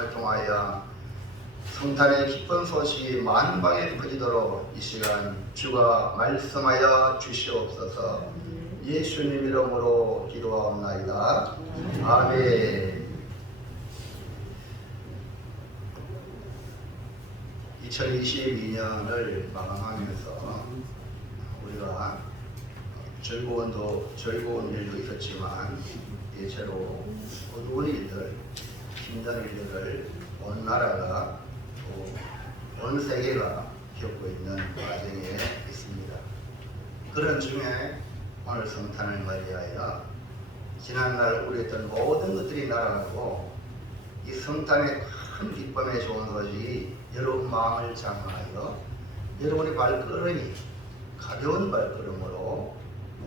방송을 통하여 성탄의 기쁜 소식이 만방에 퍼지도록 이 시간 주가 말씀하여 주시옵소서. 예수님 이름으로 기도하옵나이다. 아멘. 2022년을 마감하면서 우리가 즐거운 일도 있었지만 대체로 어두운 일들, 힘든 일들을 온 나라가 또 온 세계가 겪고 있는 과정에 있습니다. 그런 중에 오늘 성탄을 맞이하여 지난날 우리 했던 모든 것들이 날아가고 이 성탄의 큰 기쁨에 좋은 소식이 여러분 마음을 장하여 여러분의 발걸음이 가벼운 발걸음으로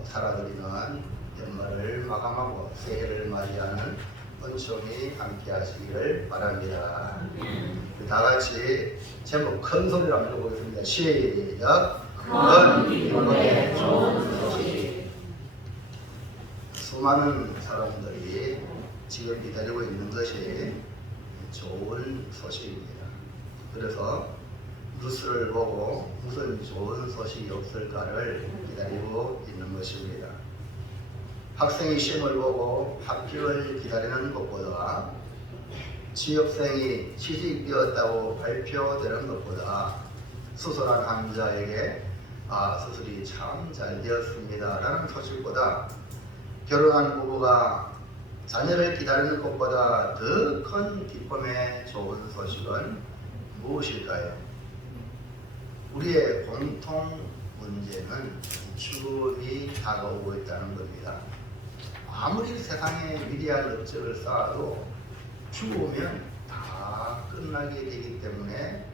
살아드리는 연말을 마감하고 새해를 맞이하는 은총이 함께 하시기를 바랍니다. 다 같이 제목 큰 소리로 한번 읽어보겠습니다. 시작! 큰 기쁨의 좋은 소식. 수많은 사람들이 지금 기다리고 있는 것이 좋은 소식입니다. 그래서 뉴스를 보고 무슨 좋은 소식이 없을까를 기다리고 있는 것입니다. 학생이 시험을 보고 합격을 기다리는 것보다 취업생이 취직되었다고 발표되는 것보다 수술한 환자에게 수술이 참 잘 되었습니다 라는 소식보다 결혼한 부부가 자녀를 기다리는 것보다 더 큰 기쁨의 좋은 소식은 무엇일까요? 우리의 공통 문제는 죽음이 다가오고 있다는 겁니다. 아무리 세상에 위대한 업적을 쌓아도 죽으면 다 끝나게 되기 때문에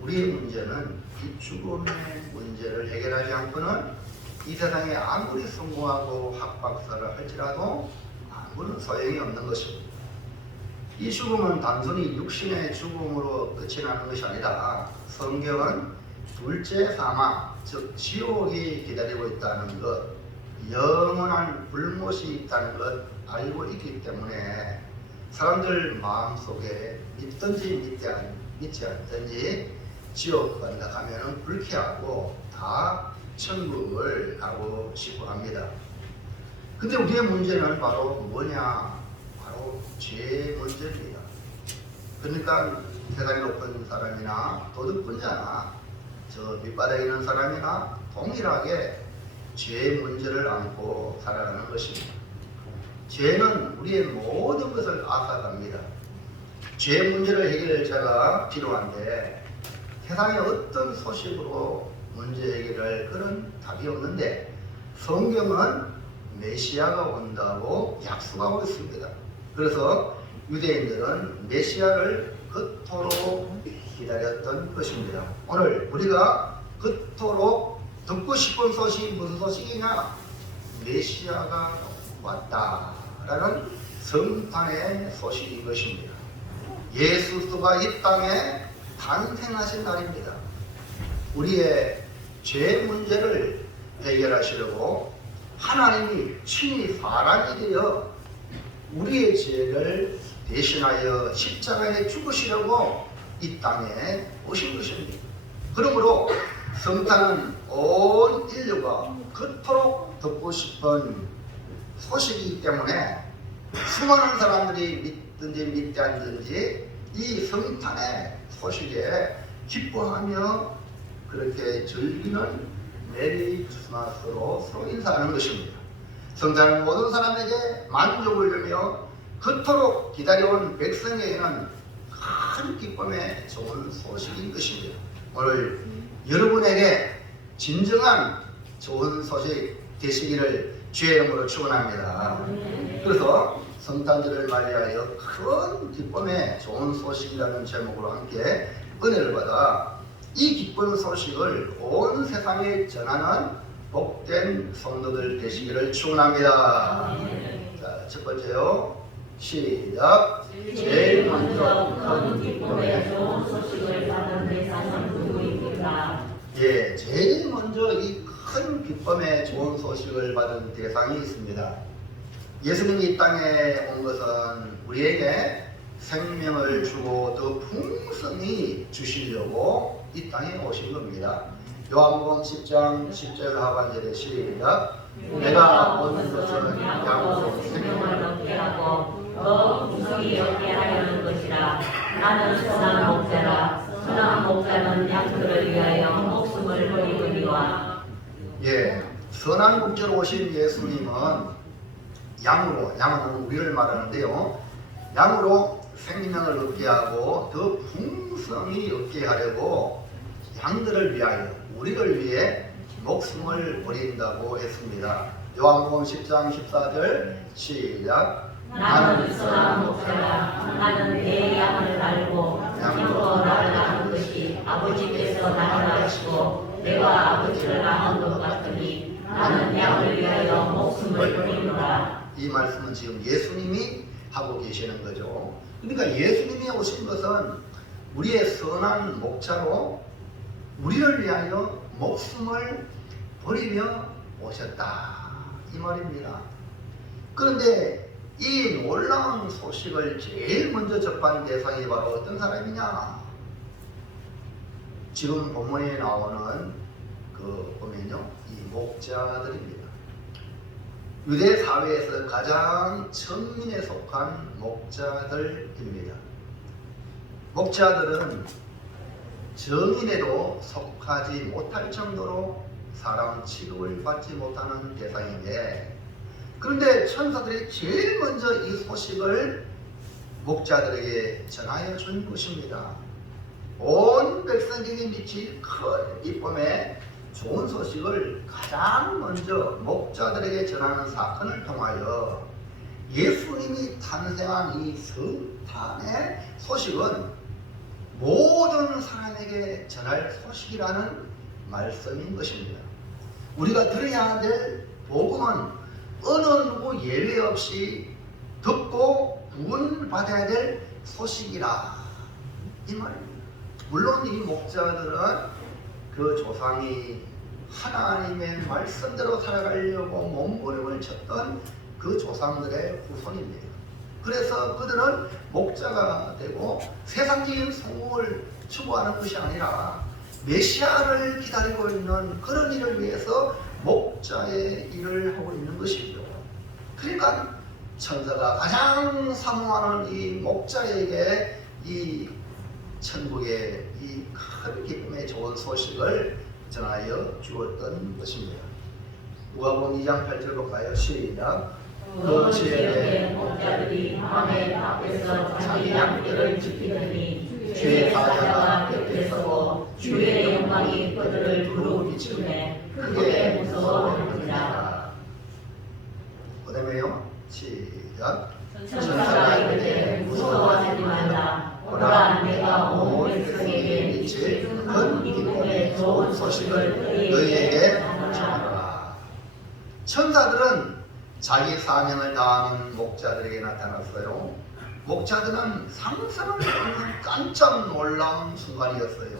우리의 문제는 이 죽음의 문제를 해결하지 않고는 이 세상에 아무리 성공하고 학박사를 할지라도 아무런 소용이 없는 것입니다. 이 죽음은 단순히 육신의 죽음으로 끝이 나는 것이 아니라 성경은 둘째 사망, 즉 지옥이 기다리고 있다는 것, 영원한 불못이 있다는 것 알고 있기 때문에 사람들 마음속에 믿든지 믿지 않든지 지옥 간다 하면 불쾌하고 다 천국을 가고 싶어 합니다. 근데 우리의 문제는 바로 뭐냐? 바로 죄 문제입니다. 그러니까 대단히 높은 사람이나 도덕분자나 저 밑바닥에 있는 사람이나 동일하게 죄의 문제를 안고 살아가는 것입니다. 죄는 우리의 모든 것을 앗아갑니다. 죄 문제를 해결할 자가 필요한데 세상에 어떤 소식으로 문제 해결할 그런 답이 없는데 성경은 메시아가 온다고 약속하고 있습니다. 그래서 유대인들은 메시아를 그토록 기다렸던 것입니다. 오늘 우리가 그토록 듣고 싶은 소식이 무슨 소식이냐? 메시아가 왔다라는 성탄의 소식인 것입니다. 예수 그리스도가 이 땅에 탄생하신 날입니다. 우리의 죄 문제를 해결하시려고 하나님이 친히 사람이 되어 우리의 죄를 대신하여 십자가에 죽으시려고 이 땅에 오신 것입니다. 그러므로 성탄은 온 인류가 그토록 듣고 싶은 소식이기 때문에 수많은 사람들이 믿든지 믿지 않든지 이 성탄의 소식에 기뻐하며 그렇게 즐기는 메리 크리스마스로 서로 인사하는 것입니다. 성탄은 모든 사람에게 만족을 주며 그토록 기다려온 백성에게는 큰 기쁨의 좋은 소식인 것입니다. 오늘 여러분에게 진정한 좋은 소식 되시기를 주의 이름으로 축원합니다. 그래서 성탄절을 맞이하여 큰 기쁨의 좋은 소식이라는 제목으로 함께 은혜를 받아 이 기쁜 소식을 온 세상에 전하는 복된 성도들 되시기를 축원합니다. 자, 첫 번째요. 시작. 제일 먼저 큰 기쁨의 좋은 소식을 받은 대상은 누구입니까? 예, 제일 먼저 이 큰 기쁨의 좋은 소식을 받은 대상이 있습니다. 예수님이 이 땅에 온 것은 우리에게 생명을 주고 더 풍성히 주시려고 이 땅에 오신 겁니다. 요한복음 10장 10절 하반절에 시작. 내가 온 것은 양으로 생명을 얻게 하고 더 풍성히 얻게 하려는 것이라. 나는 선한 목자라. 선한 목자는 양들을 위하여 목숨을 버리거니와. 예, 선한 목자로 오신 예수님은 양으로, 양은 우리를 말하는데요, 양으로 생명을 얻게 하고 더 풍성히 얻게 하려고 양들을 위하여, 우리를 위해 목숨을 버린다고 했습니다. 요한복음 10장 14절 시작. 나는 선한 목자라. 나는 내 양을 알고 양으로 나를 낳은 것이 아버지께서 나를 하시고 내가 아버지를 낳은 것 같으니 나는 양을 위하여 목숨을 버리노라. 이 말씀은 지금 예수님이 하고 계시는 거죠. 그러니까 예수님이 오신 것은 우리의 선한 목자로 우리를 위하여 목숨을 버리며 오셨다, 이 말입니다. 그런데 이 놀라운 소식을 제일 먼저 접한 대상이 바로 어떤 사람이냐? 지금 본문에 나오는 보면요, 이 목자들입니다. 유대 사회에서 가장 천민에 속한 목자들입니다. 목자들은 정인에도 속하지 못할 정도로 사람 취급을 받지 못하는 대상인데, 그런데 천사들이 제일 먼저 이 소식을 목자들에게 전하여 준 것입니다. 온 백성에게 미칠 큰 기쁨의 좋은 소식을 가장 먼저 목자들에게 전하는 사건을 통하여 예수님이 탄생한 이 성탄의 소식은 모든 사람에게 전할 소식이라는 말씀인 것입니다. 우리가 들어야 될 복음은 어느 누구 예외 없이 듣고 구원받아야 될 소식이라, 이 말입니다. 물론 이 목자들은 그 조상이 하나님의 말씀대로 살아가려고 몸부림을 쳤던 그 조상들의 후손입니다. 그래서 그들은 목자가 되고 세상적인 성공을 추구하는 것이 아니라 메시아를 기다리고 있는 그런 일을 위해서 목자의 일을 하고 있는 것이죠. 그러니까 천사가 가장 사모하는 이 목자에게 이 천국의 이 큰 기쁨의 좋은 소식을 전하여 주었던 것입니다. 누가복음 2장 8절 볼까요? 시작. 그 지역의 목자들이 밤에 밖에서 자기 양떼를 지키더니 주의 사자가 곁에 서고 주의 영광이 그들을 두루 비추매 크게 무서워하니라. 그 다음에요, 시작. 천사가 이르되 무서워하지 말라. 보라, 내가 온 백성에게 미칠 큰 기쁨의 좋은 소식을 너희에게 전하노라. 천사들은 자기 사명을 다하는 목자들에게 나타났어요. 목자들은 상상을 하는 깜짝 놀라운 순간이었어요.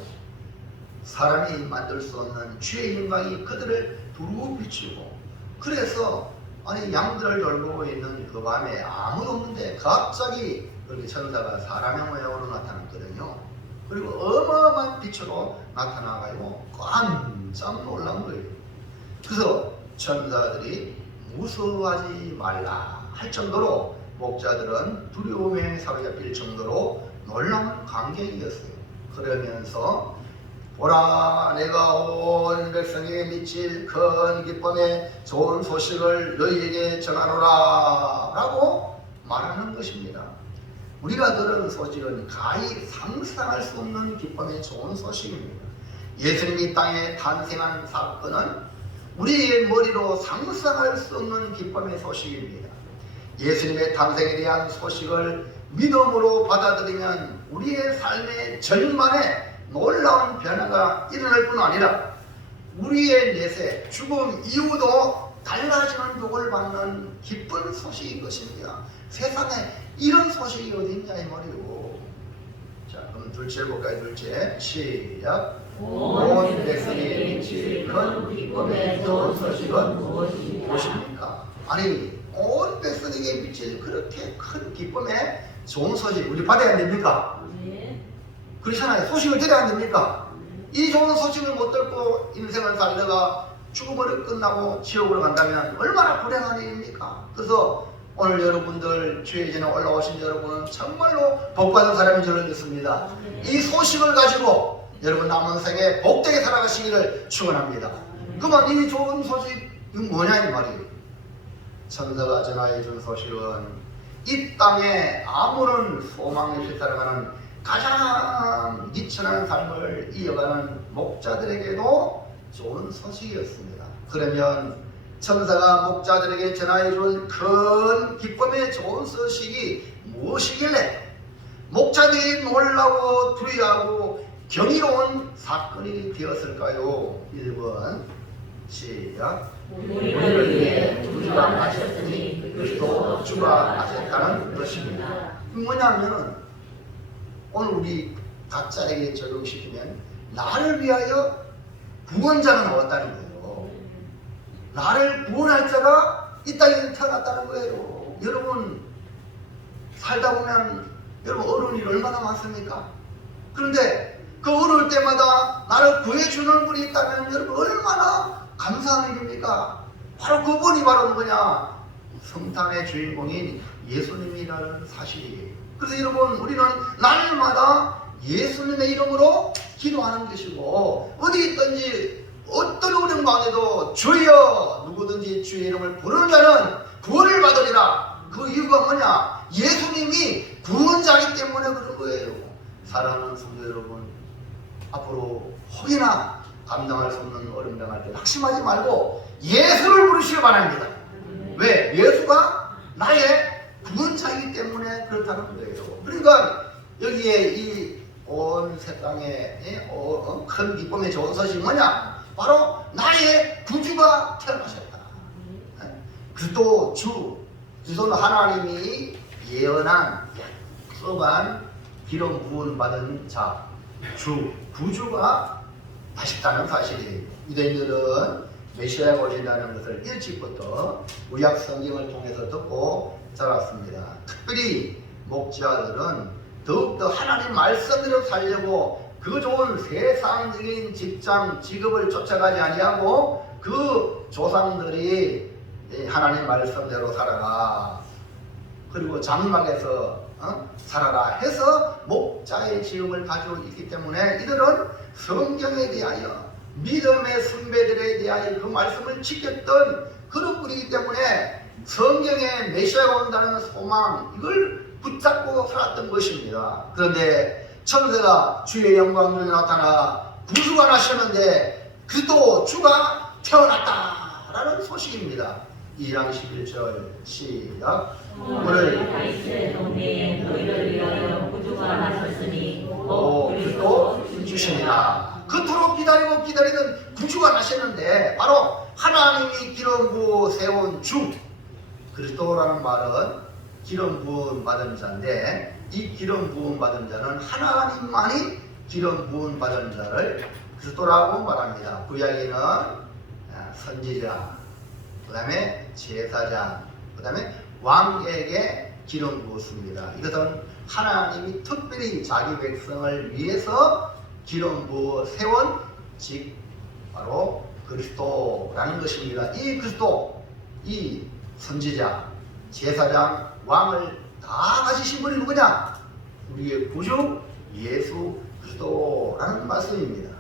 사람이 만들 수 없는 주의 영광이 그들을 두루 비추고, 그래서 양들을 돌보고 있는 그 밤에 아무도 없는데 갑자기 그렇게 천사가 사람의 모양으로 나타났거든요. 그리고 어마어마한 빛으로 나타나가지고 깜짝 놀란 거예요. 그래서 천사들이 무서워하지 말라 할 정도로 목자들은 두려움에 사로잡힐 정도로 놀라운 광경이었어요. 그러면서 보라, 내가 온 백성에게 미칠 큰 기쁨의 좋은 소식을 너희에게 전하노라 라고 말하는 것입니다. 우리가 들은 소식은 가히 상상할 수 없는 기쁨의 좋은 소식입니다. 예수님이 땅에 탄생한 사건은 우리의 머리로 상상할 수 없는 기쁨의 소식입니다. 예수님의 탄생에 대한 소식을 믿음으로 받아들이면 우리의 삶의 전반에 놀라운 변화가 일어날 뿐 아니라 우리의 내세, 죽음 이후도 달라지는 복을 받는 기쁜 소식인 것입니다. 세상에 이런 소식이 어디 있냐 이 말이고. 자, 그럼 둘째 볼까요? 둘째, 시작. 온 백성이 미칠 큰 기쁨의 좋은 소식은 무엇입니까? 아니, 온 백성에게 미칠 그렇게 큰 기쁨의 좋은 소식 우리 받아야 안 됩니까? 그렇잖아요. 소식을 들어야 안 됩니까? 이 좋은 소식을 못 듣고 인생을 살다가 죽음으로 끝나고 지옥으로 간다면 얼마나 불행한 일입니까? 그래서 오늘 여러분들 주의 전에 올라오신 여러분은 정말로 복받은 사람인 줄 믿습니다. 이 소식을 가지고 여러분 남은 생에 복되게 살아가시기를 축원합니다. 그만 이 좋은 소식은 뭐냐 이 말이에요. 천사가 전하해 준 소식은 이 땅에 아무런 소망 없이 살아가는 가장 미천한 삶을 이어가는 목자들에게도 좋은 소식이었습니다. 그러면 천사가 목자들에게 전하해 준 큰 기쁨의 좋은 소식이 무엇이길래 목자들이 놀라고 두려워하고 경이로운 사건이 되었을까요? 1번 시작. 우리를 위해 주가 나셨으니 그리스도 주가 나셨다는 것입니다. 뭐냐면 오늘 우리 각자에게 적용시키면 나를 위하여 구원자가 나왔다는 거예요. 나를 구원할 자가 이 땅에 태어났다는 거예요. 여러분 살다 보면 여러분 어려운 일 얼마나 많습니까? 그런데 그 어려울 때마다 나를 구해주는 분이 있다면 여러분 얼마나 감사한 일입니까? 바로 그분이 바로 뭐냐? 성탄의 주인공인 예수님이라는 사실이에요. 그래서 여러분 우리는 날마다 예수님의 이름으로 기도하는 것이고 어디 있든지 어떤 어려운 마음에도 주여 누구든지 주의 이름을 부르는 자는 구원을 받으리라. 그 이유가 뭐냐? 예수님이 구원자이기 때문에 그런 거예요. 사랑하는 성도 여러분, 앞으로 혹이나 감당할 수 없는 어려움 당할 때 낙심하지 말고 예수를 부르시기 바랍니다. 왜? 예수가 나의 구원자이기 때문에 그렇다는 거예요. 그러니까 여기에 이 온 세상에 큰 기쁨의 좋은 소식이 뭐냐? 바로 나의 구주가 태어나셨다. 그리스도 그리스도는 하나님이 예언한 약속한 기름 부은 받은 자, 구주가 하셨다는 사실이에요. 유대인들은 메시아가 오신다는 것을 일찍부터 구약 성경을 통해서 듣고 자랐습니다. 특별히 목자들은 더욱더 하나님 말씀대로 살려고 그 좋은 세상적인 직장, 직업을 쫓아가지 아니하고 그 조상들이 하나님 말씀대로 살아라. 그리고 장막에서 살아라 해서 목자의 지음을 가지고 있기 때문에 이들은 성경에 대하여 믿음의 선배들에 대하여 그 말씀을 지켰던 그런 분이기 때문에 성경에 메시아가 온다는 소망 이걸 붙잡고 살았던 것입니다. 그런데 천사가 주의 영광 중에 나타나 구주가 나셨는데 그도 주가 태어났다라는 소식입니다. 2장 11절 시작. 오늘 다윗의 동네에 너희를 위하여 구주가 나셨으니 그리스도 주시니라. 그토록 기다리고 기다리던 구주가 나셨는데 바로 하나님이 기름 부어 세운 주 그리스도라는 말은 기름 부음 받은 자인데 이 기름 부음 받은 자는 하나님만이 기름 부음 받은 자를 그리스도라고 말합니다. 구약에는 선지자, 그 다음에 제사장, 그 다음에 왕에게 기름 부었습니다. 이것은 하나님이 특별히 자기 백성을 위해서 기름 부어 세운 즉 바로 그리스도라는 것입니다. 이 그리스도, 이 선지자, 제사장, 왕을 다 가지신 분이 누구냐? 우리의 구주 예수 그리스도라는 말씀입니다.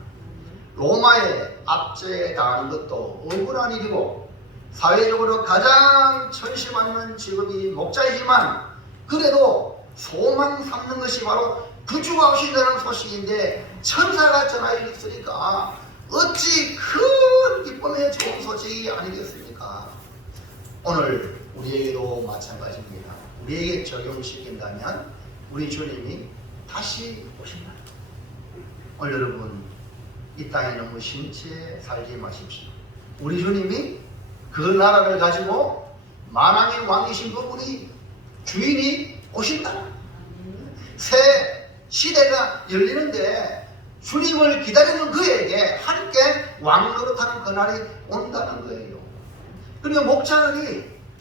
로마에 압제당하는 것도 억울한 일이고 사회적으로 가장 천시받는 직업이 목자이지만 그래도 소망 삼는 것이 바로 구주가 오신다는 소식인데 천사가 전하여 있으니까 어찌 큰 기쁨의 좋은 소식이 아니겠습니까? 오늘 우리에게도 마찬가지입니다. 우리에게 적용시킨다면 우리 주님이 다시 오신다. 오늘 여러분 이 땅에 너무 심취해 살지 마십시오. 우리 주님이 그 나라를 가지고 만왕의 왕이신 그분이 주인이 오신다. 새 시대가 열리는데 주님을 기다리는 그에게 함께 왕 노릇하는 그날이 온다는 거예요. 그러니까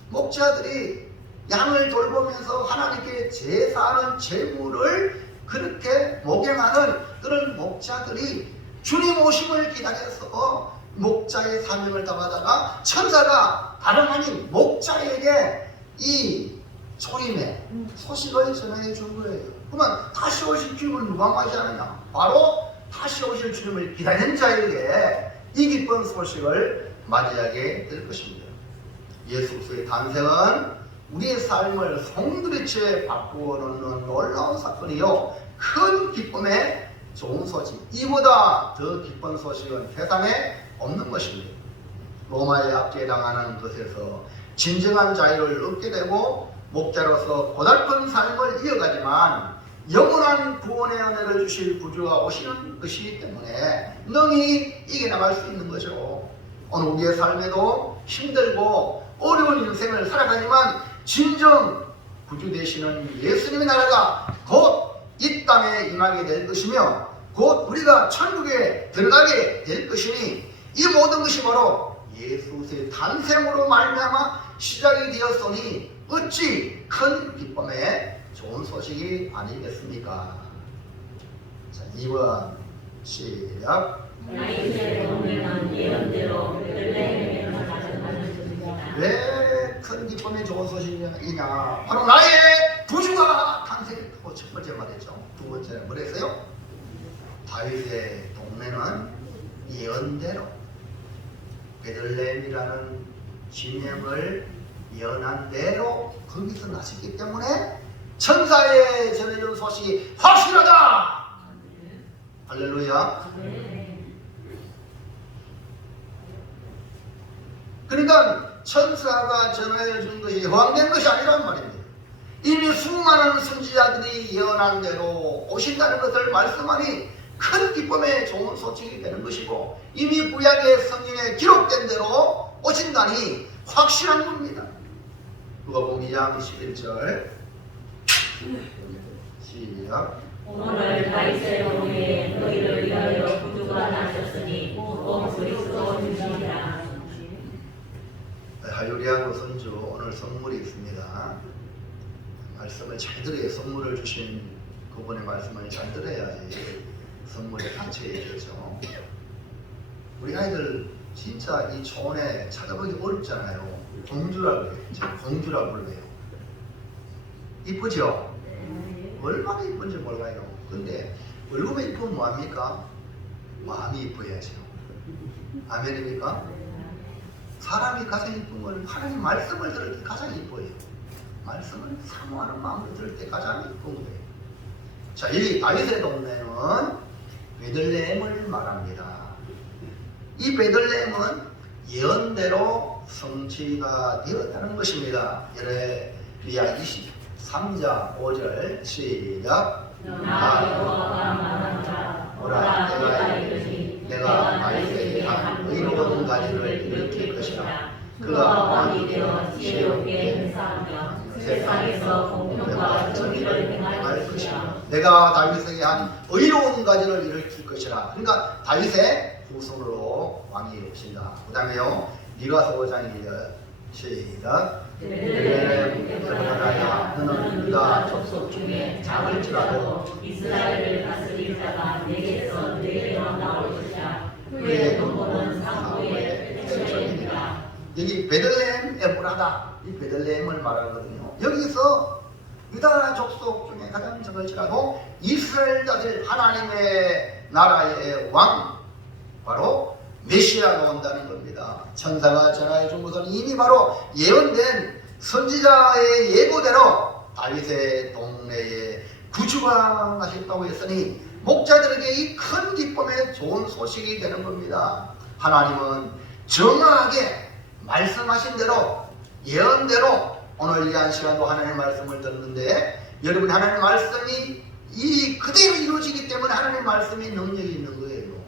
목자들이 양을 돌보면서 하나님께 제사하는 제물을 그렇게 목양하는 그런 목자들이 주님 오심을 기다려서 목자의 사명을 다하다가 천사가 다름 아닌 목자에게 이 초림의 소식을 전해 준 거예요. 그러면 다시 오실 주님을 누가 맞이하느냐? 바로 다시 오실 주님을 기다리는 자에게 이 기쁜 소식을 맞이하게 될 것입니다. 예수 그리스도의 탄생은 우리의 삶을 송두리째 바꾸어 놓는 놀라운 사건이요, 큰 기쁨의 좋은 소식, 이보다 더 기쁜 소식은 세상에 없는 것입니다. 로마에 압제당하는 것에서 진정한 자유를 얻게 되고 목자로서 고달픈 삶을 이어가지만 영원한 구원의 은혜를 주실 구주가 오시는 것이기 때문에 능히 이겨나갈 수 있는 거죠. 오늘 우리의 삶에도 힘들고 어려운 인생을 살아가지만 진정 구주 되시는 예수님의 나라가 곧 이 땅에 임하게 될 것이며 곧 우리가 천국에 들어가게 될 것이니 이 모든 것이 바로 예수의 탄생으로 말미암아 시작이 되었으니 어찌 큰 기쁨의 좋은 소식이 아니겠습니까? 자, 2번 시작. 다윗의 동네는 예언대로 베들레헴에서 가져가는 것입니다. 왜 큰 기쁨의 좋은 소식이냐? 바로 나의 구주가 탄생했고, 첫 번째 말했죠. 두 번째 뭐랬어요? 다윗의 동네는 예언대로 베들레헴이라는 지명을 예언한 대로 거기서 나셨기 때문에 천사의 전해준 소식이 확실하다. 할렐루야. 그러니까 천사가 전해준 것이 허황된 것이 아니란 말입니다. 이미 수많은 선지자들이 예언한 대로 오신다는 것을 말씀하니 큰 기쁨의 좋은 소식이 되는 것이고, 이미 구약의 성경에 기록된 대로 오신다니 확실한 겁니다. 누가복음 2장 11절 시작. 오늘 다윗의 동네에 너희를 위하여 구주가 나셨으니 곧 그리스도 주시니라. 하유리하고 선주 오늘 선물이 있습니다. 말씀을 잘 들어야, 선물을 주신 그분의 말씀을 잘 들어야지 선물에 당첨되죠. 우리 아이들 진짜 이 초원에 찾아보기 어렵잖아요. 공주라고 해요. 제가 공주라고 불러요. 이쁘죠? 얼마나 이쁜지 몰라요. 근데 얼굴만 이쁘면 뭐합니까? 마음이 이뻐야죠. 아멘입니까? 사람이 가장 이쁜 건 하나님 말씀을 들을 때 가장 이뻐요. 말씀을 사모하는 마음으로 들을 때 가장 이쁜 거예요. 자, 이 다윗의 동네는 베들레헴을 말합니다. 이 베들레헴은 예언대로 성취가 되었다는 것입니다. 예레미야 23장 5절 시작. 나 여호와가 말한다. 오라 내가 이르니 내가 다윗에 대한 의로운 가지를 일으킬 것이라. 그가 왕이 되어 지혜롭게 행사하며 세상에서 공평과 정의를 행할 것이라. 내가 다윗에게 한 의로운 가지를 일으킬 것이라. 그러니까 다윗의 후손으로 왕이 오신다. 그 다음에요, 미가서 5장이에요. 시작. 베들레헴 너는 유다 족속 중에 작을지라도 이스라엘을 다스릴 자가 내게서 내게로 나올 것이라. 그의 동고는 상고의 백성이니라. 여기 베들레헴 에브라다, 이 베들레헴을 말하거든요. 여기서 유다 족속 중에 가장 적을지라도 이스라엘 자들 하나님의 나라의 왕, 바로 메시아가 온다는 겁니다. 천사가 전하여 준 것은 이미 바로 예언된 선지자의 예고대로 다윗의 동네에 구주가 나셨다고 했으니 목자들에게 이 큰 기쁨의 좋은 소식이 되는 겁니다. 하나님은 정확하게 말씀하신 대로, 예언대로 오늘 이 한 시간도 하나님의 말씀을 듣는데, 여러분 하나님의 말씀이 이 그대로 이루어지기 때문에 하나님의 말씀이 능력이 있는 거예요.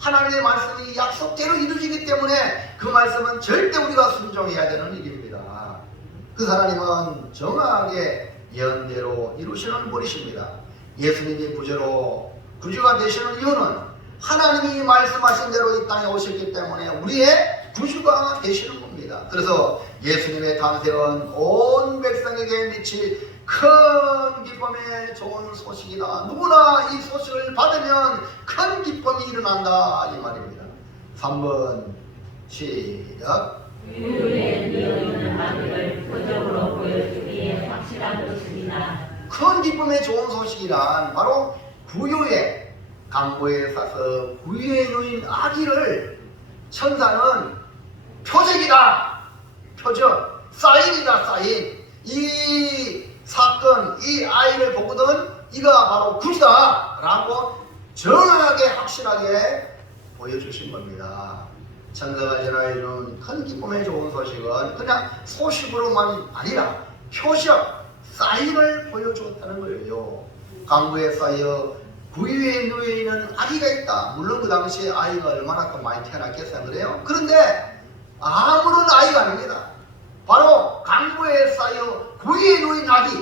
하나님의 말씀이 약속대로 이루어지기 때문에 그 말씀은 절대 우리가 순종해야 되는 일입니다. 그 하나님은 정확하게 예언대로 이루시는 분이십니다. 예수님이 구주가 되시는 이유는 하나님이 말씀하신 대로 이 땅에 오셨기 때문에 우리의 구주가 되시는 겁니다. 그래서 예수님의 탄생은 온 백성에게 미칠 큰 기쁨의 좋은 소식이다. 누구나 이 소식을 받으면 큰 기쁨이 일어난다 이 말입니다. 3번 시작. 구유에 이어있는 아기를 표적으로 보여주기에 확실한 것입니다. 큰 기쁨의 좋은 소식이란 바로 구유에 강보에 싸서 구유에 놓인 아기를 천사는 표적이다. 표적, 사인이다. 사인. 이 사건, 이 아이를 보거든 이가 바로 구주다 라고 정확하게 확실하게 보여주신 겁니다. 천사가 전하여준 큰 기쁨의 좋은 소식은 그냥 소식으로만 아니라 표적, 사인을 보여주었다는 거예요. 강구에 쌓여 구유에 놓여있는 아기가 있다. 물론 그 당시에 아이가 얼마나 더 많이 태어났겠어요. 그래요? 그런데 아무런 아이가 아닙니다. 바로 강구에 쌓여 구유에 놓인 아기,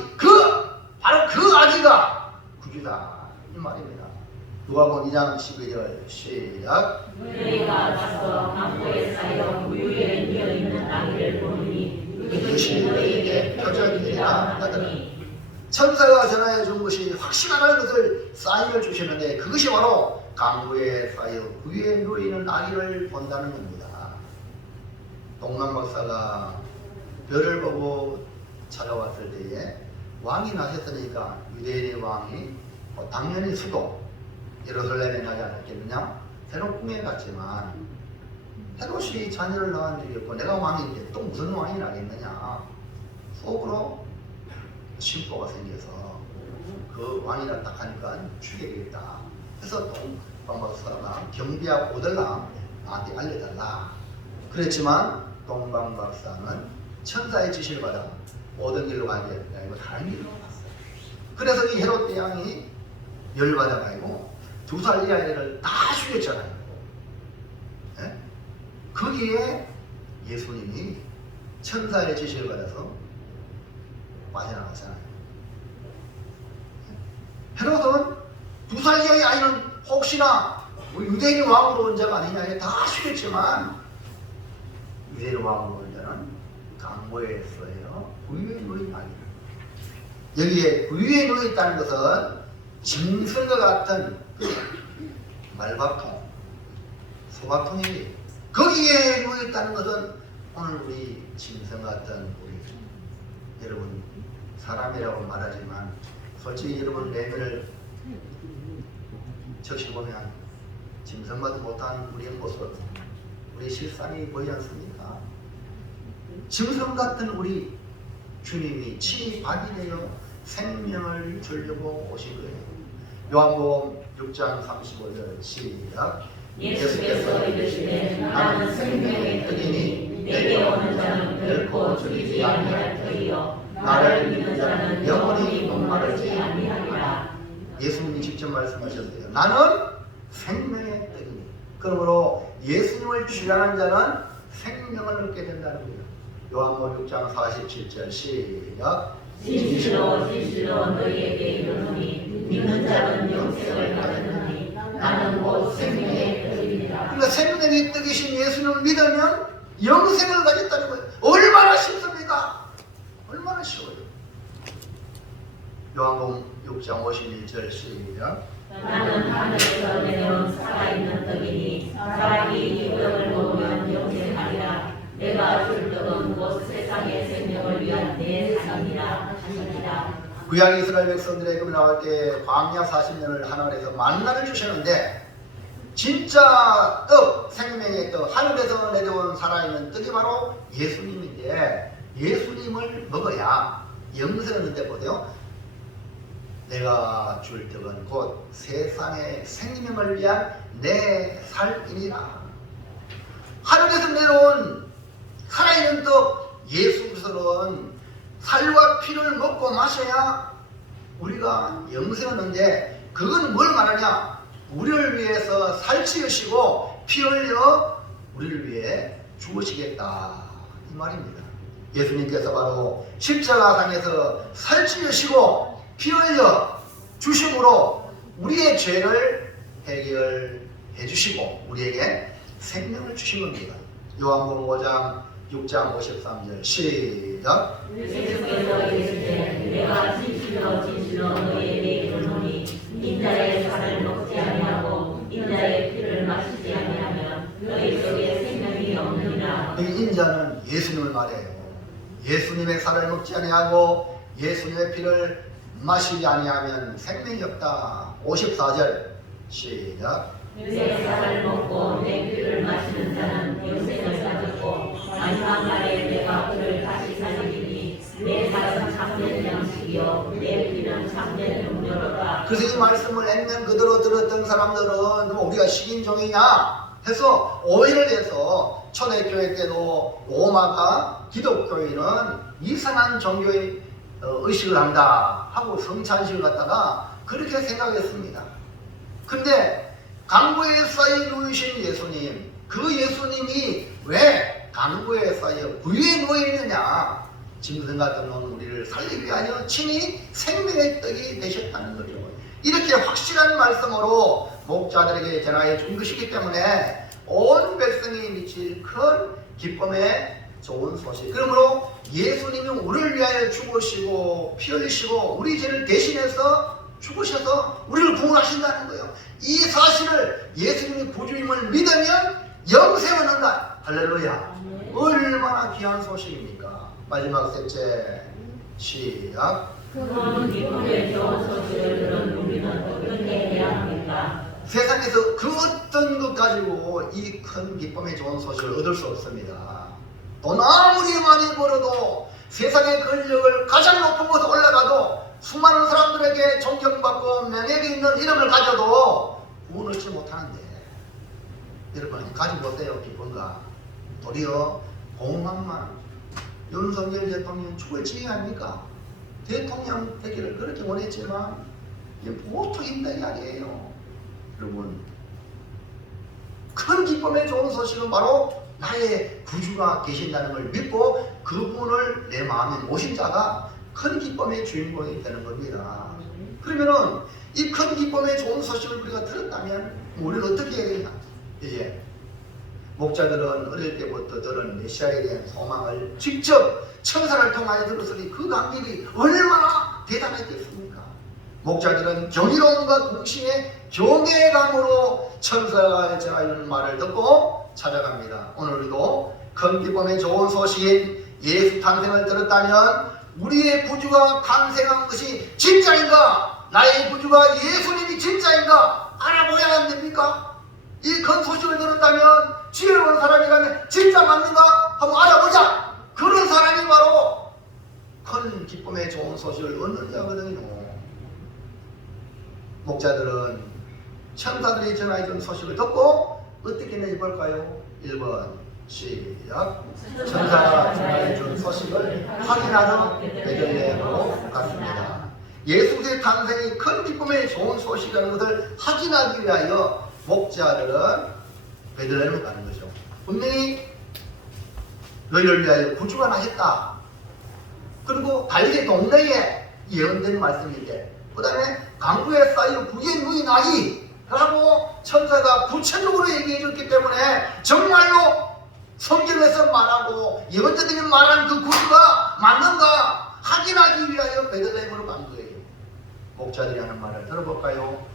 바로 그 아기가 구주다 이 말입니다. 누가복음 2장 12절 시작. 너희가 가서 강보에 쌓여 구유에 이어있는 아기를 보니 이것이 너희에게 표적이라 하더니 천사가 전하여 준 것이 확실하다는 것을 사인을 주시는데 그것이 바로 강구에 쌓여 구유에 놓이는 아기를 본다는 겁니다. 동만 박사가 별을 보고 찾아왔을 때에 왕이 나셨으니까 유대인의 왕이 당연히 수도 예루살렘에 나지 않았겠느냐? 헤롯 꿈에 갔지만 헤롯이 자녀를 낳은 적이 없고 내가 왕인데 또 무슨 왕이 나겠느냐? 속으로 심보가 생겨서 그 왕이라 딱 하니까 죽여야겠다. 그래서 동방박사가 경비하고 오더라 나한테 알려달라. 그랬지만 동방박사는 천사의 지시를 받아 모든 길로 가야 되니까 이거 다른 길로 갔어요. 그래서 이 헤롯 대왕이 열받아가지고 2살 아이를 다 죽였잖아요. 네? 거기에 예수님이 천사의 지시를 받아서 빠져나갔잖아요. 헤롯은 2살 이하의 아이는 혹시나 유대인의 왕으로 온 자가 아니냐 다 죽였지만 유대인의 왕으로 온 자는 강보에 써요. 구유에 놓인 아기. 여기에 구유에 놓여있다는 것은 짐승과 같은 말밥통, 소밥통이 거기에 놓여있다는 것은 오늘 우리 짐승 같은 우리 여러분 사람이라고 말하지만 솔직히 여러분 내면을 적셔보면 짐승과도 못한 우리의 모습, 우리 실상이 보이지 않습니까? 짐승 같은 우리 주님이 친히 밥이 되어 생명을 주려고 오신 거예요. 요한복음 6장 35절 시작. 예수께서 이르시되 나는 생명의 떡이니 내게 오는 자는 결코 죽이지 아니할 터이요 나를 믿는 자는 영원히 목마르지 아니하리라. 예수님이 직접 말씀하셨어요. 나는 생명의 떡이니. 그러므로 예수님을 주장하는 자는 생명을 얻게 된다는 거예요. 요한복음 6장 47절 시작. 진실로 진실로 너희에게 이르노니 믿는 자는 영생을 받으리니 나는 곧 생명의 떡이니라. 그러니까 생명의 떡이신 예수님을 믿으면 영생을 가졌다는 거예요. 얼마나 쉽습니까? 얼마나 쉬워요. 요한복음 6장 51절 시작. 나는 하늘에서 내려온 살아있는 떡이니 사람이 이 떡을 먹으면 영생하리라. 내가 줄 떡은 곧 세상의 생명을 위한 내 삶이라 하시니라. 구약 이스라엘 백성들에게 나올 때 광야 40년을 하늘에서 만나를 주셨는데 진짜 떡, 생명의 떡, 하늘에서 내려온 살아있는 떡이 바로 예수님인데 예수님을 먹어야 영생을 얻는데 보세요. 내가 줄 떡은 곧 세상의 생명을 위한 내 살이니라. 하늘에서 내려온 살아있는 떡 예수 그리스도는 살과 피를 먹고 마셔야 우리가 영생을 얻는데 그건 뭘 말하냐? 우리를 위해서 살찌우시고 피 흘려 우리를 위해 죽으시겠다 이 말입니다. 예수님께서 바로 십자가상에서 살찌우시고 피 흘려 주심으로 우리의 죄를 해결해 주시고 우리에게 생명을 주신 겁니다. 요한복음 5장 6장 53절 시작. 예수께서 이르시되 내가 진실로 진실로 너희에게 이르노니 인자의 살을 먹지 아니하고 인자의 피를 마시지 아니하면 너희 속에 생명이 없느니라. 이 인자는 예수님을 말해요. 예수님의 살을 먹지 아니하고 예수님의 피를 마시지 아니하면 생명이 없다. 54절 시작. 내 살을 먹고 내 피를 마시는 자는 영생을 가졌고 마지막 날에 내가 그를 다시 살리리니 내 살은 참된 양식이요 내 피는 참된 음료로다. 그래서 이 말씀을 액면 그대로 들었던 사람들은 그럼 우리가 식인종이냐 해서 오해를 해서 초대교회 때도 로마가 기독교인은 이상한 종교의 의식을 한다 하고 성찬식을 갖다가 그렇게 생각했습니다. 근데 강구에 쌓여 누이신 예수님, 그 예수님이 왜 강구에 쌓여 구유에 누워 있느냐? 짐승 같은 놈 우리를 살리기 위하여 친히 생명의 떡이 되셨다는 거죠. 이렇게 확실한 말씀으로 목자들에게 전하여 준 것이기 때문에 온 백성이 미칠 큰 기쁨의 좋은 소식. 그러므로 예수님이 우리를 위하여 죽으시고 피 흘리시고 우리 죄를 대신해서 죽으셔서 우리를 구원하신다는 거예요. 이 사실을 예수님이 구주임을 믿으면 영생을 얻는다. 할렐루야. 얼마나 귀한 소식입니까? 마지막 셋째 시작. 그런 기쁨의 좋은 소식을 들은 우리는 어떻게 해야 합니까? 세상에서 그 어떤 것 가지고 이 큰 기쁨의 좋은 소식을 얻을 수 없습니다. 돈 아무리 많이 벌어도 세상의 권력을 가장 높은 곳에 올라가도 수많은 사람들에게 존경받고 명예가 있는 이름을 가져도 구원 얻지 못하는데 여러분 가지고 보세요. 기쁨과 도리어 공만만 윤석열 대통령 죽을 지혜 아닙니까? 대통령 되기를 그렇게 원했지만 이게 보통 힘든 게 아니에요. 여러분 큰 기쁨의 좋은 소식은 바로 나의 구주가 계신다는 걸 믿고 그분을 내 마음에 모신 자가 큰 기쁨의 주인공이 되는 겁니다. 그러면은 이 큰 기쁨의 좋은 소식을 우리가 들었다면 우리는 어떻게 해야 되냐? 이제 목자들은 어릴 때부터 들은 메시아에 대한 소망을 직접 천사를 통하여 들었으니 그 감격이 얼마나 대단했겠습니까? 목자들은 경이로움과 동시에 경외감으로 천사가 전하는 말을 듣고 찾아갑니다. 오늘 우리도 큰 기쁨의 좋은 소식인 예수 탄생을 들었다면 우리의 구주가 탄생한 것이 진짜인가? 나의 구주가 예수님이 진짜인가? 알아보아야 안 됩니까? 이 큰 소식을 들었다면 지혜로운 사람이라면 진짜 맞는가? 한번 알아보자. 그런 사람이 바로 큰 기쁨의 좋은 소식을 얻는 자거든요. 목자들은 천사들이 전해준 소식을 듣고 어떻게 했는지 볼까요? 1번 시작. 천사가 전해준 소식을 확인하러 베들레헴으로 갔습니다. 예수의 탄생이 큰 기쁨의 좋은 소식이라는 것을 확인하기 위하여 목자들은 베들레헴에 가는 거죠. 분명히 너희를 위하여 구주가 나셨다. 그리고 달리 동네에 예언된 말씀인데 그 다음에 강구에 쌓여 구유에 누인 아이 라고 천사가 구체적으로 얘기해 줬기 때문에 정말로 성경에서 말하고 예언자들이 말한 그 구주가 맞는가 확인하기 위하여 베들레헴으로 간 거예요. 목자들이 하는 말을 들어볼까요?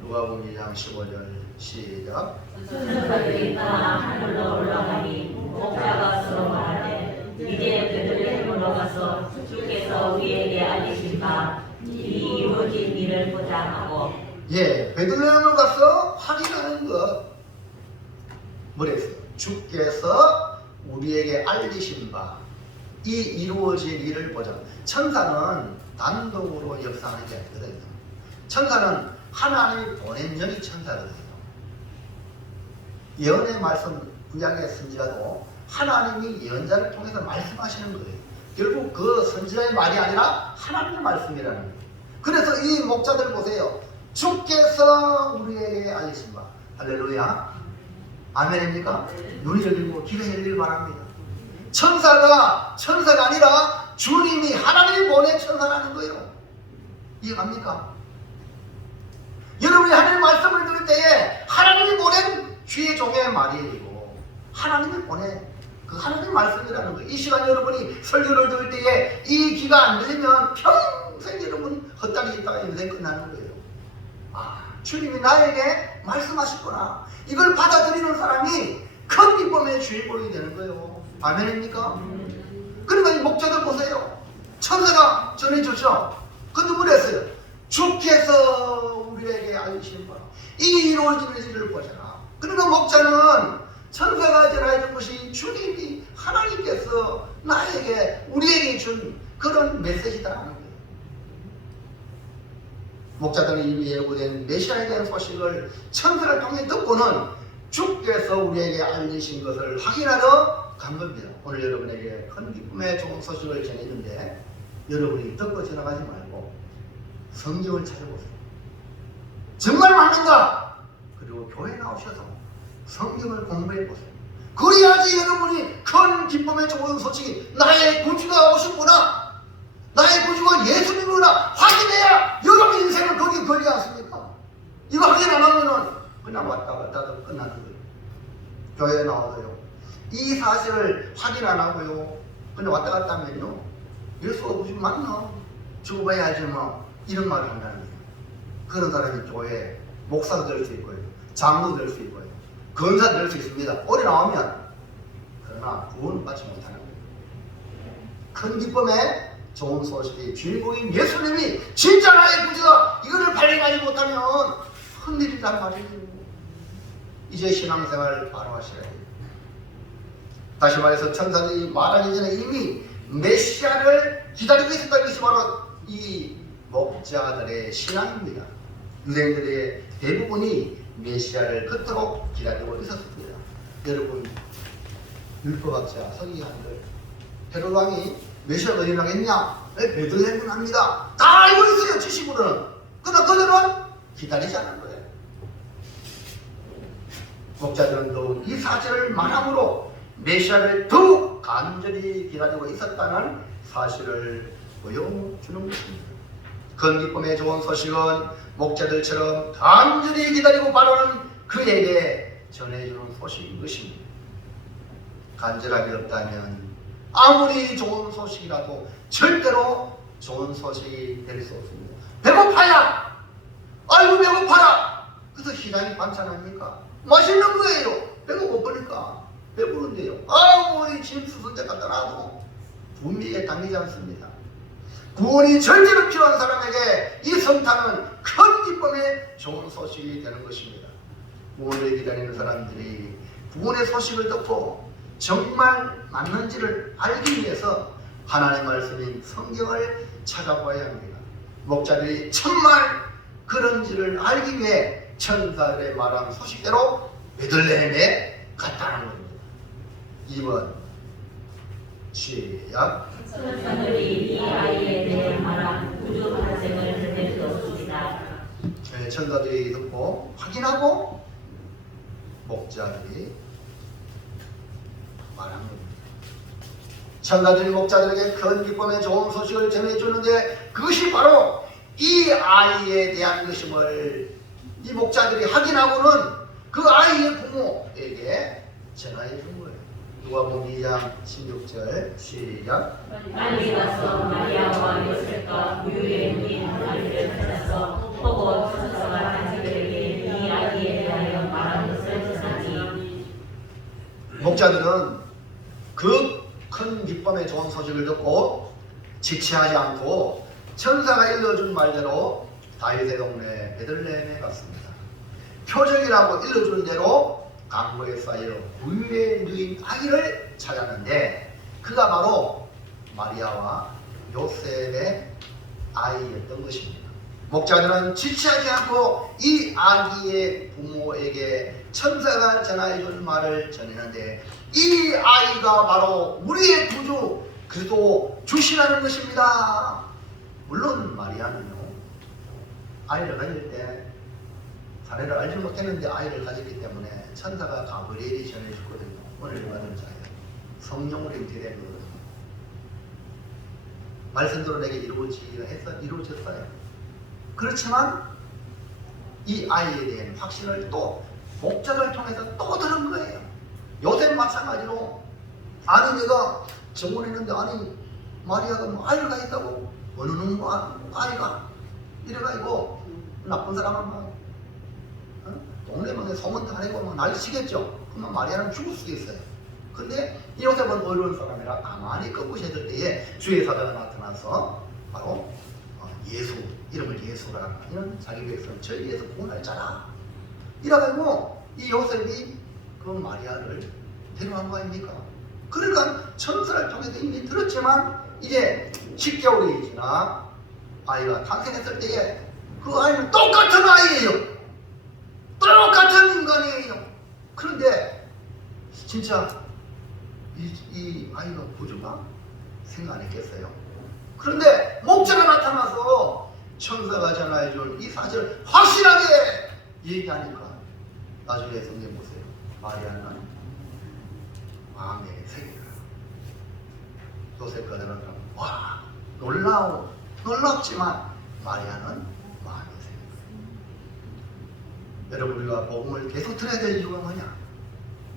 누가복음 2장 15절 시작. 천사들이 다 하늘로 올라가니 목자가 서로 말하되 이제 베들레헴으로 가서 주께서 우리에게 알리신 바 이 이루어진 일을 보자 하고 예, 베들레헴으로 가서 확인하는 것. 뭐랬어요? 주께서 우리에게 알리신 바 이 이루어진 일을 보자. 천사는 단독으로 역사하는 게 아니거든요. 천사는 하나님이 보낸 영이 천사거든요. 예언의 말씀 구약의 선지자도 하나님이 예언자를 통해서 말씀하시는 거예요. 결국 그 선지자의 말이 아니라 하나님의 말씀이라는 거예요. 그래서 이 목자들 보세요. 주께서 우리에게 알리신 바. 할렐루야. 아멘입니까? 눈이 열리고 귀가 열리길 바랍니다. 천사가 아니라 주님이 하나님이 보낸 천사라는 거예요. 이해갑니까? 여러분이 하나님의 말씀을 들을 때에 하나님이 보낸 주의 종의 말이고 하나님이 보내. 그 하나님 말씀이라는 거예요. 이 시간 여러분이 설교를 들을 때에 이 귀가 안 들리면 평생 여러분 헛다리 있다가 인생 끝나는 거예요. 아, 주님이 나에게 말씀하셨구나. 이걸 받아들이는 사람이 큰 기쁨의 주인공이 되는 거예요. 아멘입니까? 그러니까 이 목자들 보세요. 천사가 전해주죠. 그 누구를 했어요? 주께서 우리에게 알리시는 바로 이 이루어지는 일을 보잖아. 그러니까 목자는 천사가 전해준 것이 주님이 하나님께서 나에게 우리에게 준 그런 메시지다라는 거예요. 목자들은 이미 예고된 메시아에 대한 소식을 천사를 통해 듣고는 주께서 우리에게 알리신 것을 확인하러 간 겁니다. 오늘 여러분에게 큰 기쁨의 좋은 소식을 전해주는데 여러분이 듣고 지나가지 말고 성경을 찾아보세요. 정말 맞는가? 그리고 교회 나오셔서 성경을 공부해 보세요. 그래야지 여러분이 큰 기쁨의 좋은 소식이 나의 구주가 오셨구나, 나의 구주가 예수님이구나 확인해야 여러분 인생은 거기 걸리지 않습니까? 이거 확인 안 하면은 그냥 왔다 갔다 하다 끝나는 거예요. 교회에 나와도요, 이 사실을 확인 안 하고요 그냥 왔다 갔다 하면요, 예수가 구주 맞나? 죽어봐야지 뭐, 이런 말을 한다는 거예요. 그런 사람이 교회 목사가 될 수 있고요, 장로 될 수 있고요, 권사 될 수 있습니다. 오래 나오면. 그러나 구원을 받지 못하는 거예요. 큰 기쁨의 좋은 소식이 주인공인 예수님이 진짜 나의 구주다, 이거를 발견하지 못하면 큰일이란 말이에요. 이제 신앙생활을 바로 하셔야 돼요. 다시 말해서 천사들이 말하기 전에 이미 메시아를 기다리고 있었다는 것이 바로 이 목자들의 신앙입니다. 유대인들의 대부분이 메시아를 그토록 기다리고 있었습니다. 여러분, 율법학자 서기관들, 헤롯 왕이 메시아가 어디 나겠냐? 왜 베들레헴은 합니다. 다 알고 있어요, 지식으로는. 그러나 그들은 기다리지 않은 거예요. 목자들은 더욱 이 사실을 말함으로 메시아를 더욱 간절히 기다리고 있었다는 사실을 보여주는 것입니다. 큰 기쁨의 좋은 소식은 목자들처럼 간절히 기다리고 바라는 그에게 전해주는 소식인 것입니다. 간절함이 없다면 아무리 좋은 소식이라도 절대로 좋은 소식이 될 수 없습니다. 배고파야! 아이고 배고파라! 그래서 시장이 반찬합니까? 맛있는 거예요. 배가 고프니까 배부른데요. 아무리 짐 수선제 갖다 놔도 분비에 당기지 않습니다. 구원이 절대로 필요한 사람에게 이 성탄은 큰 기쁨의 좋은 소식이 되는 것입니다. 구원을 기다리는 사람들이 구원의 소식을 듣고 정말 맞는지를 알기 위해서 하나님의 말씀인 성경을 찾아봐야 합니다. 목자들이 정말 그런지를 알기 위해 천사들의 말한 소식대로 베들레헴에 갔다는 겁니다. 2번 시작. 천사들이 이 아이에 대해 말한 구주 탄생을 전해주었습니다. 천사들이 듣고 확인하고 목자들이 말한 겁니다. 천사들이 목자들에게 큰 기쁨의 좋은 소식을 전해주는데 그것이 바로 이 아이에 대한 것임을 이 목자들이 확인하고는 그 아이의 부모에게 전하여 준 거예요. 누가복음 2장 16절 시작. 빨리 가서 마리아와 요셉과 유에 누인 아이를 찾아서 보고 천사가 당신들에게 이 아이에 대하여 말한 것을 전하니. 목자들은 그 큰 기쁨의 좋은 소식을 듣고 지체하지 않고 천사가 일러준 말대로 다윗의 동네 베들레헴에 갔습니다. 표적이라고 일러준 대로 강보에 쌓여 부유에 누인 아기를 찾았는데 그가 바로 마리아와 요셉의 아이였던 것입니다. 목자들은 지체하지 않고 이 아기의 부모에게 천사가 전해준 말을 전했는데 이 아이가 바로 우리의 구주 그리스도 주시라는 것입니다. 물론 마리아는요, 아이를 가질 때 사례를 알지 못했는데 아이를 가졌기 때문에 천사가 가브리엘이 전해줬거든요. 오늘 받은 자예요. 성령으로 잉태된 거거든요. 말씀대로 내게 이루어졌어요. 그렇지만 이 아이에 대한 확신을 또 목자를 통해서 또 들은 거예요. 요셉 마찬가지로 아니 내가 정원했는데 아니 마리아가 뭐 아이가 있다고 어느 놈 아이가 이래가지고 나쁜 사람은 막 동네방에 소문 다 내고 막 난리치겠죠. 그러면 마리아는 죽을 수도 있어요. 근데 이 요셉은 어려운 사람이라 가만히 꺾으셨을 때에 주의 사자가 나타나서 바로 예수, 이름을 예수라 이는 자기 백성 저희 예수 구원하였잖아 이래가지고 이 요셉이 그 마리아를 데려간 거 아닙니까? 그러니까 천사를 통해서 이미 들었지만 이제 10개월이 지나 아이가 탄생했을 때에 그 아이는 똑같은 아이예요. 똑같은 인간이에요. 그런데 진짜 이 아이가 구주가 생각 안 했겠어요. 그런데 목자가 나타나서 천사가 전화해준 이 사실을 확실하게 얘기하니까 나중에 성경 보세요. 마리아는 마음의 세계가 요셉과 들어가면 와 놀랍지만 마리아는 마음의 세계가. 여러분 우리가 복음을 계속 들어야 될 이유가 뭐냐?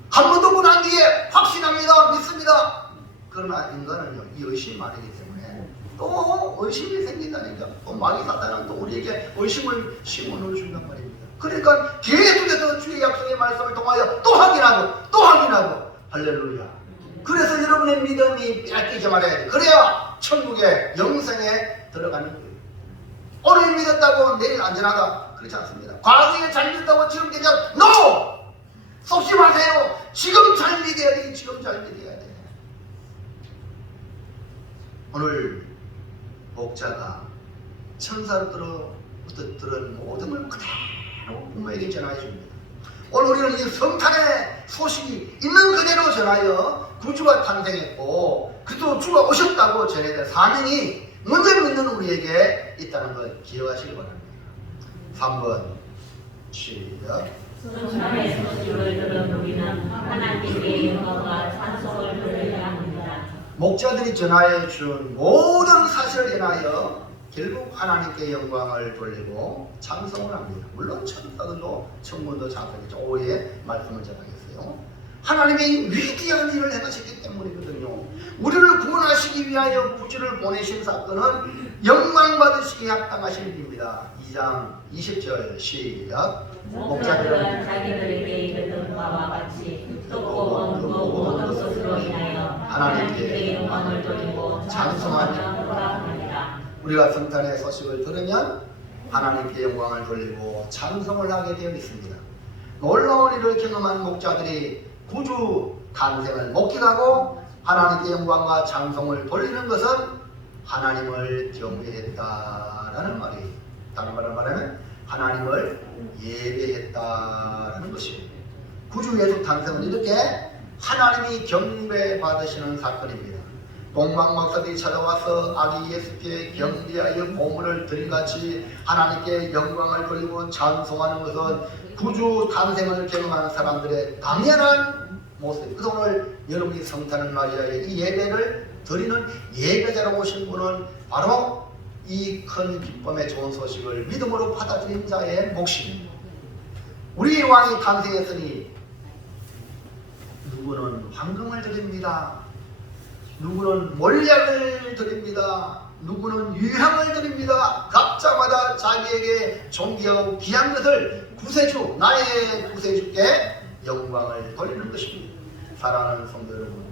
한 번 듣고 난 뒤에 확신합니다. 믿습니다. 그러나 인간은요 이 의심 말이기 때문에 또 의심이 생긴다니까. 또 마귀 사탄은 또 우리에게 의심을 심어넣어 준단 말입니다. 그러니까 계속해서 주의 약속의 말씀을 통하여 또 확인하고 할렐루야. 그래서 여러분의 믿음이 빼앗기지 말아야 돼. 그래야 천국의 영생에 들어가는 거예요. 오늘 믿었다고 내일 안전하다 그렇지 않습니다. 과거에 잘 믿었다고 지금 되냐? NO! 속지 마세요. 지금 잘 믿어야 돼. 지금 잘 믿어야 돼. 오늘 목자가 천사로부터 들은 모든 걸 그대로 부모에게 전하여 줍니다. 오늘 우리는 이 성탄의 소식이 있는 그대로 전하여 구주가 탄생했고 그리스도 주가 오셨다고 전해야 될 사명이 먼저 믿는 우리에게 있다는 걸 기억하시기 바랍니다. 3번 시작. 성탄의 소식을 들은 우리는 하나님께 영광과 찬송을 드려야 합니다. 목자들이 전하여 준 모든 사실을 인하여 결국 하나님께 영광을 돌리고 찬송을 합니다. 물론 천사들도 천군도 찬송했죠. 오후에 말씀을 전하겠어요. 하나님이 위대한 일을 행하셨기 때문이거든요. 우리를 구원하시기 위하여 구주를 보내신 사건은 영광 받으시기에 합당하신 일입니다. 2장 20절 시작. 목자들은 자기들에게 이르던 바와 같이 듣고 모든 것으로 인하여 하나님께 영광을 돌리고 찬송하며 보라합니다. 우리가 성탄의 소식을 들으면 하나님께 영광을 돌리고 찬송을 하게 되어 있습니다. 놀라운 일을 경험한 목자들이 구주 탄생을 목격하고 하나님께 영광과 찬송을 돌리는 것은 하나님을 경배했다라는 말이에요. 다른 말로 말하면 하나님을 예배했다라는 것입니다. 구주 예수 탄생은 이렇게 하나님이 경배받으시는 사건입니다. 동방 박사들이 찾아와서 아기 예수께 경배하여 보물을 드림같이 하나님께 영광을 돌리고 찬송하는 것은 구주 탄생을 경험하는 사람들의 당연한 모습. 그래서 오늘 여러분이 성탄을 맞이하여 이 예배를 드리는 예배자로 오신 분은 바로 이 큰 기쁨의 좋은 소식을 믿음으로 받아들인 자의 몫입니다. 우리 왕이 탄생했으니 누구는 황금을 드립니다. 누구는 몰약을 드립니다. 누구는 유향을 드립니다. 각자마다 자기에게 존귀하고 귀한 것을 구세주, 나의 구세주께 영광을 돌리는 것입니다. 사랑하는 성도 여러분,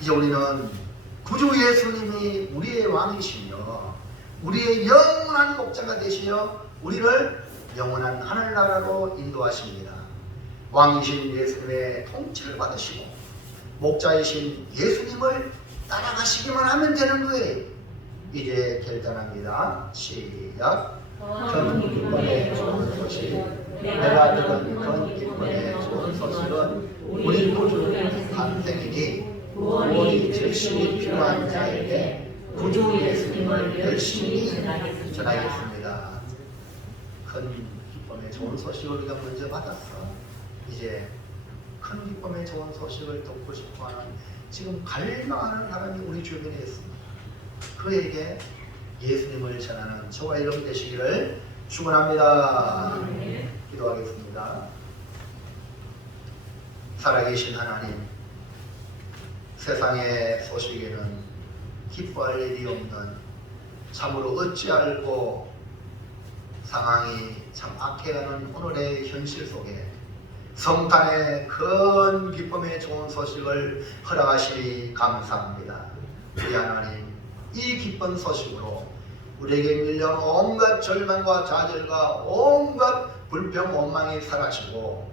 이제 우리는 구주 예수님이 우리의 왕이시며 우리의 영원한 목자가 되시어 우리를 영원한 하늘나라로 인도하십니다. 왕이신 예수님의 통치를 받으시고 목자이신 예수님을 따라가시기만 하면 되는 거예요. 이제 결단합니다. 시작. 큰 기쁨의 좋은 소식, 내가 들은 큰 기쁨의 좋은 소식은 우리 구주 탄생이니 구원이 절실히 필요한 자에게 구주 예수님을 열심히 전하겠습니다. 큰 기쁨의 좋은 소식을 우리가 먼저 받았어. 이제 큰 기쁨의 좋은 소식을 듣고 싶어하는 지금 갈망하는 사람이 우리 주변에 있습니다. 그에게 예수님을 전하는 저와 여러분 되시기를 축원합니다. 기도하겠습니다. 살아계신 하나님, 세상의 소식에는 기뻐할 일이 없는, 참으로 어찌할꼬 상황이 참 악해가는 오늘의 현실 속에 성탄의 큰 기쁨의 좋은 소식을 허락하시니 감사합니다. 우리 하나님, 이 기쁜 소식으로 우리에게 밀려온 온갖 절망과 좌절과 온갖 불평 원망이 사라지고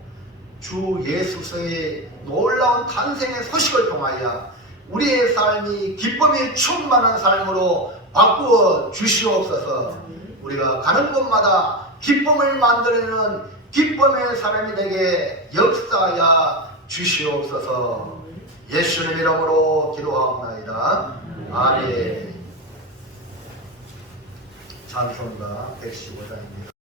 주 예수의 놀라운 탄생의 소식을 통하여 우리의 삶이 기쁨이 충만한 삶으로 바꾸어 주시옵소서. 우리가 가는 곳마다 기쁨을 만들어내는 기쁨의 사람이 되게 역사하여 주시옵소서. 예수님 이름으로 기도하옵나이다. 아멘. 찬송가 115장입니다.